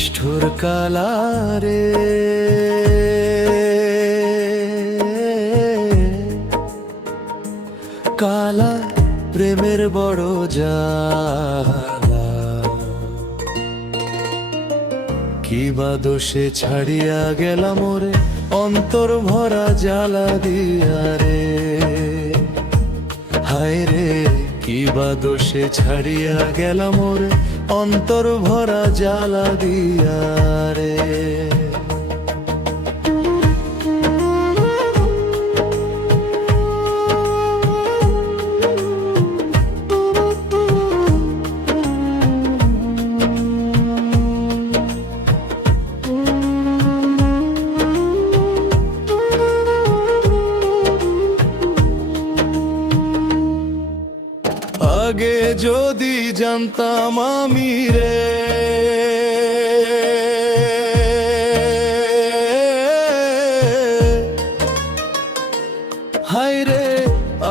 নিষ্ঠুর কালারে কালা প্রেমের বড় জ্বালা, কি বা দোষে ছাড়িয়া গেলাম ওরে অন্তর ভরা জ্বালা দিয়া রে। হায় রে কি বা দোষে ছাড়িয়া গেলাম ওরে অন্তর ভরা জ্বালা দিয়া রে। আগে যদি জানতাম আমি রে হায় রে,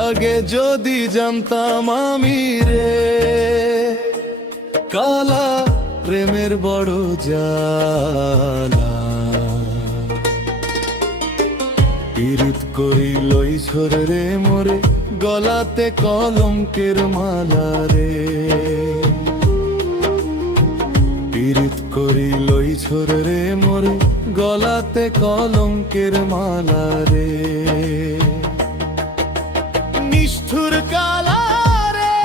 আগে যদি জানতাম আমি রে কালা প্রেমের বড় জ্বালা, পীড়িত করি লই ঝরে রে মোরে গলাতে কলঙ্কের মালা রে। পীড়িত করি লই ঝরে রে মোরে গলাতে কলঙ্কের মালা রে। নিষ্ঠুর কালা রে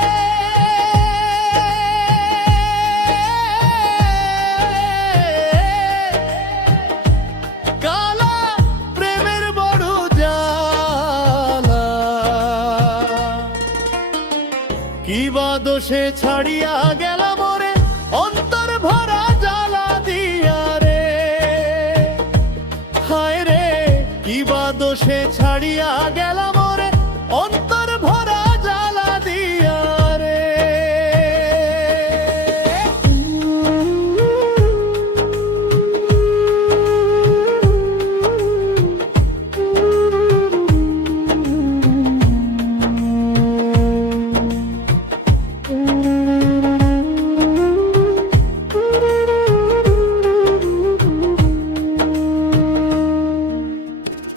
কালা প্রেমের বড় জ্বালা, কি বা দোষে ছাড়িয়া গেলাম ওরে অন্তর ভরা জ্বালা দিয়া রে। হায় রে কি বা দোষে ছাড়িয়া গেলাম ওরে অন্তর ভরা জ্বালা দিয়া রে।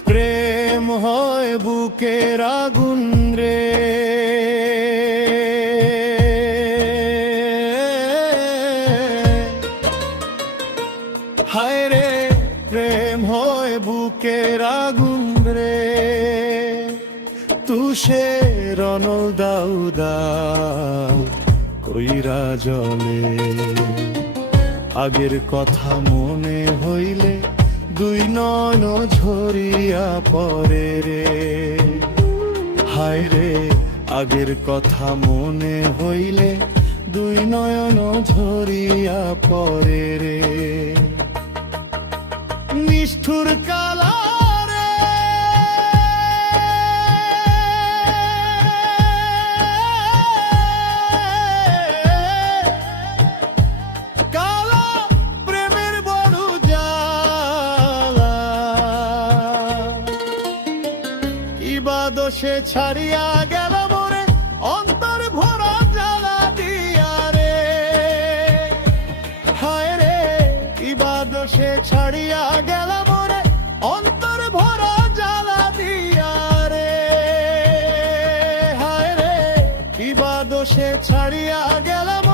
প্রেম হয় বুকের আগুন রে হায় রে, প্রেম হয় বুকের আগুন রে। তুষে রনল দাউ দাউ কইরা জলে, আগের কথা মনে হইলে দুই নয়ন ঝরিয়া পড়ে রে। হায় রে আগের কথা মনে হইলে দুই নয়ন ঝরিয়া পড়ে রে। নিষ্ঠুর কালা রে কালা প্রেমের বড় জ্বালা, কি বা দোষে ছাড়িয়া গেলাম ওরে অন্তর ভরা জ্বালা দিয়া রে। হায় রে কি বা দোষে ছাড়িয়া গেলাম ওরে অন্তর ভরা জ্বালা দিয়া রে। হায় রে কি বা দোষে ছাড়িয়া গেলাম